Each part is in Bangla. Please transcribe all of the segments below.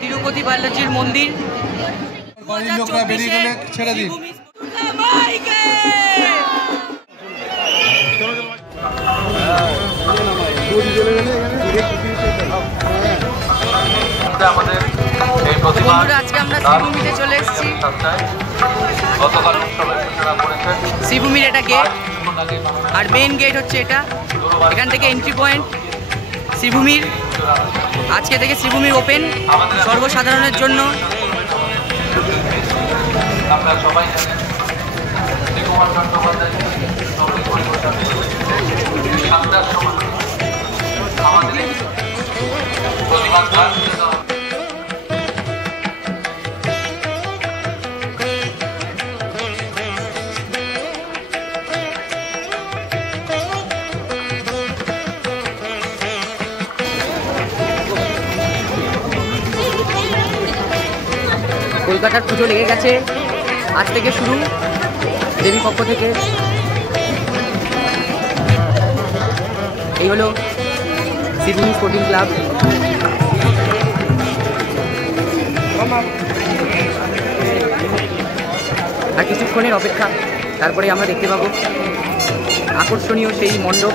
তিরুপতি বালাজির মন্দির। বাড়ির লোকরা বেরিয়ে গেলে ছেড়ে দিন। আজকে আমরা শ্রীভূমিতে চলে এসেছি। শ্রীভূমির এটা গেট, আর মেন গেট হচ্ছে এটা। এখান থেকে এন্ট্রি পয়েন্ট শ্রীভূমির। আজকে থেকে শ্রীভূমির ওপেন সর্বসাধারণের জন্য। কলকাতার পুজো লেগে গেছে, আজ থেকে শুরু দেবী পক্ষ থেকে। এই হলো শ্রীভূমি স্পোর্টিং ক্লাব। আর কিছুক্ষণের অপেক্ষা, তারপরে আমরা দেখতে পাবো আকর্ষণীয় সেই মণ্ডপ।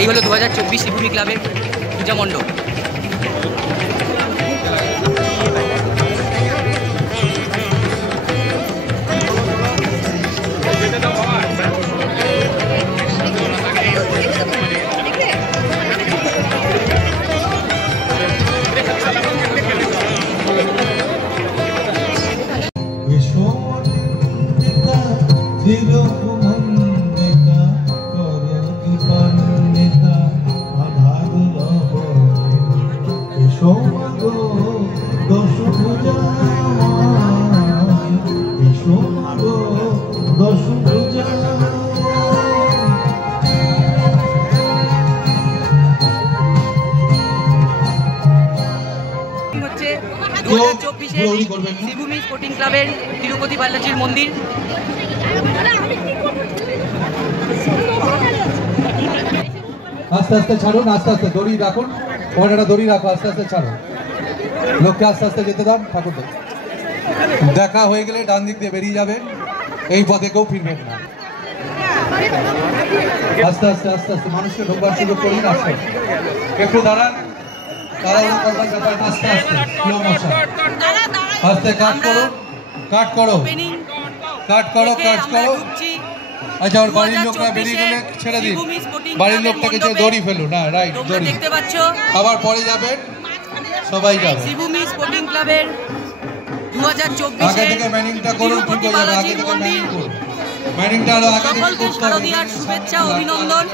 এই হলো 2024 শ্রীভূমি ক্লাবের পূজা মণ্ডপ। হচ্ছে 2024 শ্রীভূমি স্পোর্টিং ক্লাবের তিরুপতি বালাজির মন্দির। আস্তে আস্তে ছাড়ুন, আস্তে আস্তে দড়ি রাখুন, ওটা দড়ি রাখো, আস্তে আস্তে ছাড়ুন, লোককে আস্তে আস্তে যেতে দাম। ঠাকুর দেখা হয়ে গেলে ডান দিক দিয়ে বেরিয়ে যাবেন, এই পথে কেউ ফিরবেন না। আস্তে আস্তে আস্তে আস্তে মানুষকে ঢোকবার সুযোগ করুন। আস্তে একটু দাঁড়ান, তাড়াহুড়ো করবার ব্যাপার না, আস্তে আস্তে স্লো মোশন, আস্তে কাট করো, কাট করো, কাট করো, কাট করো। আচ্ছা, ওর বাড়ির লোকরা বেরিয়ে গেলে ছেড়ে দিন। বাড়ির লোকটাকে দড়ি ফেলুন, না রাইট দড়ি, দেখতে পাচ্ছ। আবার পরে যাবেন, সবাই যাবে। শ্রীভূমি স্পোর্টিং ক্লাবের 2024 আগে থেকে ম্যানিংটা করুন, ঠিক হয়ে যাবে। আগে থেকে ম্যানিং করুন, ম্যানিংটা আরো আগে থেকে করতে হবে। সকলকে শুভেচ্ছা, অভিনন্দন।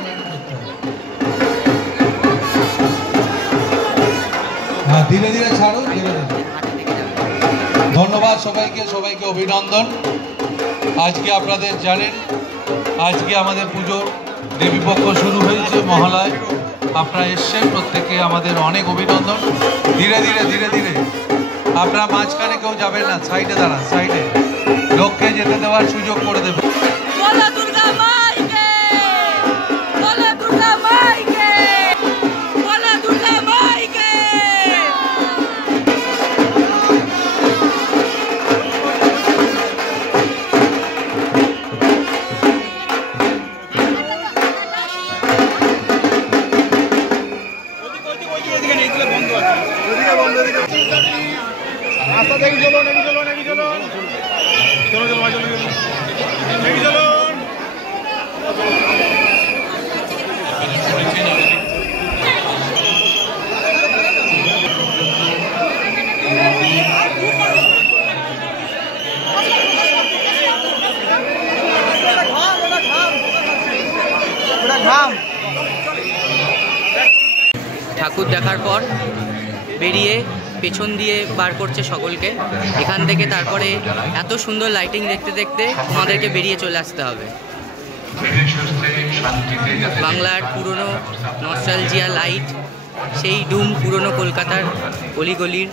হ্যাঁ, ধীরে ধীরে ছাড়ুন, ধীরে ধীরে। ধন্যবাদ সবাইকে, সবাইকে অভিনন্দন। আজকে আপনাদের জানেন, আজকে আমাদের পুজোর দেবীপক্ষ শুরু হয়েছে, মহালয়। আপনারা এসছেন, প্রত্যেকে আমাদের অনেক অভিনন্দন। ধীরে ধীরে ধীরে ধীরে, আপনারা মাঝখানে কেউ যাবেন না, সাইডে দাঁড়ান, সাইডে লোককে যেতে দেওয়ার সুযোগ করে দেবেন। ঠাকুর দেখার পর বেরিয়ে পেছন দিয়ে বার করছে সকলকে এখান থেকে। তারপরে এত সুন্দর লাইটিং দেখতে দেখতে আমাদেরকে বেরিয়ে চলে আসতে হবে। বাংলার পুরনো নস্টালজিয়া লাইট, সেই ডুম পুরনো কলকাতার অলিগলির